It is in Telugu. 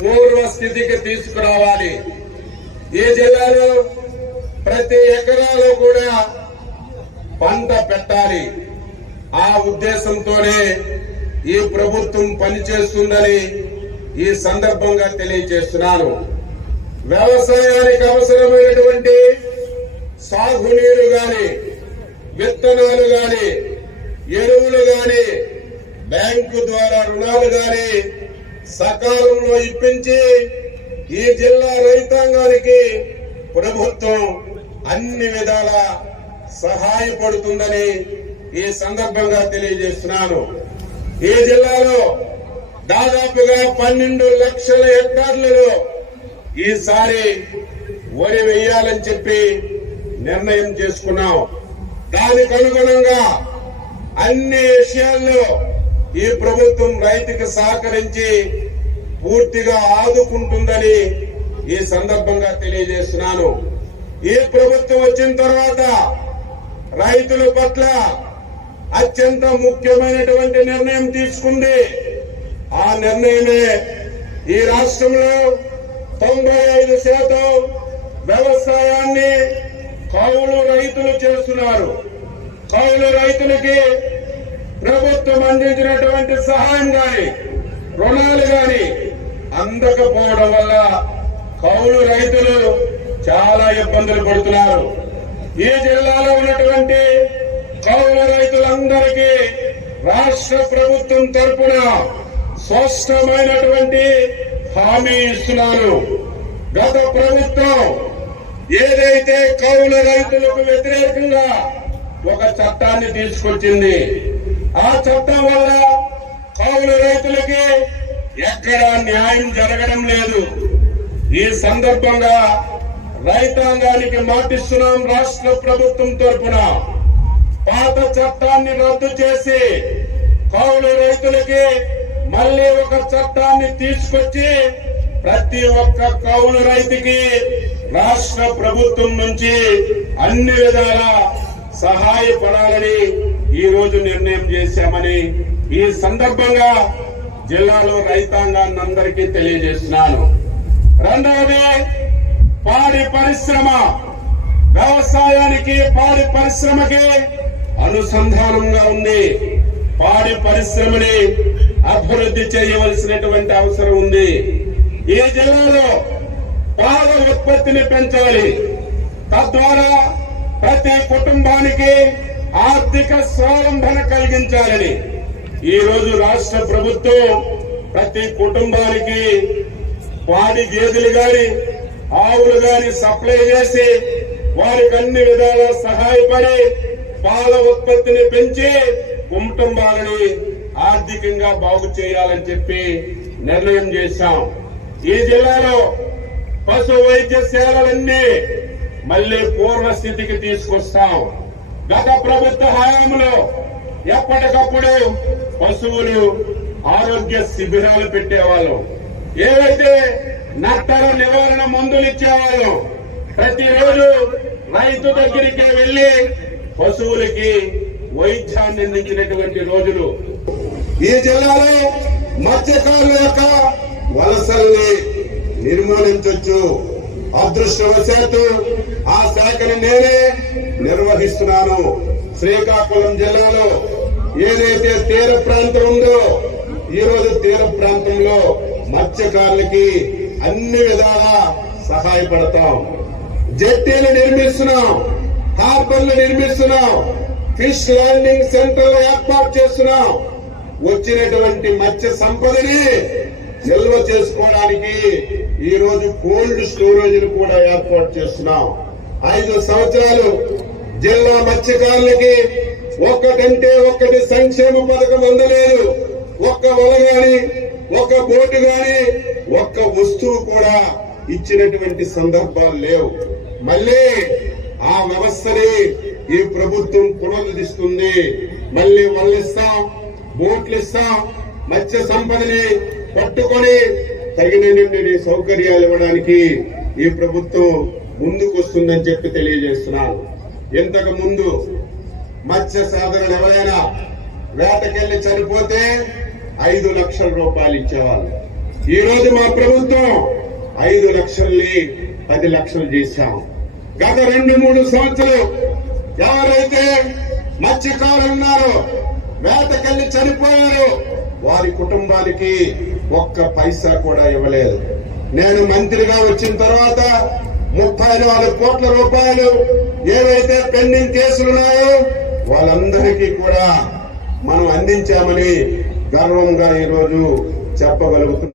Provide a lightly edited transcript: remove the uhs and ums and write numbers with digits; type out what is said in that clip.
పూర్వ స్థితికి తీసుకురావాలి. ఈ జిల్లాలో ప్రతి ఎకరాలో కూడా పంట పెట్టాలి. ఆ ఉద్దేశంతోనే ఈ ప్రభుత్వం పనిచేస్తుందని ఈ సందర్భంగా తెలియజేస్తున్నాను. వ్యవసాయానికి అవసరమైనటువంటి సాగునీరు గాని, విత్తనాలు గాని, ఎరువులు గాని, బ్యాంకు ద్వారా రుణాలు గాని సకాలంలో ఇప్పించి ఈ జిల్లా రైతాంగానికి ప్రభుత్వం అన్ని విధాల సహాయపడుతుందని ఈ సందర్భంగా తెలియజేస్తున్నాను. ఈ జిల్లాలో దాదాపుగా 12 లక్షల హెక్టార్లలో ఈసారి వరి వేయాలని చెప్పి నిర్ణయం చేసుకున్నాం. దానికి అనుగుణంగా అన్ని విషయాల్లో ఈ ప్రభుత్వం రైతుకు సహకరించి పూర్తిగా ఆదుకుంటుందని ఈ సందర్భంగా తెలియజేస్తున్నాను. ఈ ప్రభుత్వం వచ్చిన తర్వాత రైతుల పట్ల అత్యంత ముఖ్యమైనటువంటి నిర్ణయం తీసుకుంది. ఆ నిర్ణయమే ఈ రాష్ట్రంలో 95% వ్యవసాయాన్ని కౌలు రైతులు చేస్తున్నారు. కౌలు రైతులకి ప్రభుత్వం అందించినటువంటి సహాయం గాని, రుణాలు గాని అందకపోవడం వల్ల కౌలు రైతులు చాలా ఇబ్బందులు పడుతున్నారు. ఈ జిల్లాలో ఉన్నటువంటి కౌలు రైతులందరికీ రాష్ట్ర ప్రభుత్వం తరపున స్పష్టమైనటువంటి హామీ ఇస్తున్నారు. గత ప్రభుత్వం ఏదైతే కౌలు రైతులకు వ్యతిరేకంగా ఒక చట్టాన్ని తీసుకొచ్చింది, ఆ చట్టం వల్ల కౌలు రైతులకి ఎక్కడా న్యాయం జరగడం లేదు. ఈ సందర్భంగా రైతాంగానికి మాటిస్తున్నాం. రాష్ట్ర ప్రభుత్వం తరపున పాత చట్టాన్ని రద్దు చేసి కౌలు రైతులకి మళ్లీ ఒక చట్టాన్ని తీసుకొచ్చి ప్రతి ఒక్క కౌలు రైతుకి రాష్ట్ర ప్రభుత్వం నుంచి అన్ని విధాల సహాయపడాలని ఈ రోజు నిర్ణయం చేశామని ఈ సందర్భంగా జిల్లాలో రైతాంగాన్ని అందరికీ తెలియజేస్తున్నాను. రెండవది పాడి పరిశ్రమ. వ్యవసాయానికి పాడి పరిశ్రమకి అనుసంధానంగా ఉంది. పాడి పరిశ్రమని అభివృద్ధి చేయవలసినటువంటి అవసరం ఉంది. ఈ జిల్లాలో పాల ఉత్పత్తిని పెంచాలి. తద్వారా ప్రతి కుటుంబానికి ఆర్థిక స్వావలంబన కలిగించాలని ఈ రోజు రాష్ట్ర ప్రభుత్వం ప్రతి కుటుంబానికి పాడి గేదెలు గాని, ఆవులు గాని సప్లై చేసి వారికి అన్ని విధాలా సహాయపడి పాల ఉత్పత్తిని పెంచి కుటుంబాలని ఆర్థికంగా బాగు చేయాలని చెప్పి నిర్ణయం చేశాం. ఈ జిల్లాలో పశు వైద్య సేవలన్నీ మళ్లీ పూర్వ స్థితికి తీసుకొస్తాం. గత ప్రభుత్వ హయాంలో ఎప్పటికప్పుడు పశువులు ఆరోగ్య శిబిరాలు పెట్టేవాళ్ళం. ఏవైతే నట్టల నివారణ మందులు ఇచ్చేవాళ్ళం. ప్రతిరోజు రైతు దగ్గరికి వెళ్లి పశువులకి వైద్యాన్ని అందించినటువంటి రోజులు. ఈ జిల్లాలో మత్స్యకారుల యొక్క వలసల్ని నిర్మూలించొచ్చు. అదృష్టవశాత్తు ఆ శాఖను నేనే నిర్వహిస్తున్నాను. శ్రీకాకుళం జిల్లాలో ఏదైతే తీర ప్రాంతం ఉందో ఈ రోజు తీర ప్రాంతంలో మత్స్యకారులకి అన్ని విధాలా సహాయపడతాం. జెట్టీలు నిర్మిస్తున్నాం, హార్బర్లు నిర్మిస్తున్నాం, ఫిష్ ల్యాండింగ్ సెంటర్లు ఏర్పాటు చేస్తున్నాం. వచ్చినటువంటి మత్స్య సంపదని నిల్వ చేసుకోవడానికి ఈ రోజు కోల్డ్ స్టోరేజ్ కూడా ఏర్పాటు చేస్తున్నాం. 5 సంవత్సరాలు జిల్లా మత్స్యకారులకి ఒక్కటంటే ఒక్కటి సంక్షేమ పథకం అందలేదు. ఒక్క వల గాని, ఒక్క బోటు గాని, ఒక్క వస్తువు కూడా ఇచ్చినటువంటి సందర్భాలు లేవు. మళ్లీ ఆ వ్యవస్థని ఈ ప్రభుత్వం పునరుద్ధరిస్తుంది. మళ్లీ వలలిస్తాం, బోట్లు ఇస్తాం, మత్స్య సంపదని పట్టుకొని తగినటువంటి సౌకర్యాలు ఇవ్వడానికి ఈ ప్రభుత్వం ముందుకు వస్తుందని చెప్పి తెలియజేస్తున్నాను. ఇంతకు ముందు మత్స్య సాధనలు ఎవరైనా వేటకెళ్లి చనిపోతే 5 లక్షల రూపాయలు ఇచ్చేవాళ్ళు. ఈ రోజు మా ప్రభుత్వం 5 లక్షల్ని 10 లక్షలు చేశాం. గత 2-3 సంవత్సరాలు ఎవరైతే మత్స్యకారులు ఉన్నారో, వేటకెళ్లి చనిపోయారో, వారి కుటుంబానికి ఒక్క పైసా కూడా ఇవ్వలేదు. నేను మంత్రిగా వచ్చిన తర్వాత 34 కోట్ల రూపాయలు ఏవైతే పెండింగ్ కేసులున్నాయో వాళ్ళందరికీ కూడా మనం అందించామని గర్వంగా ఈరోజు చెప్పగలుగుతున్నాం.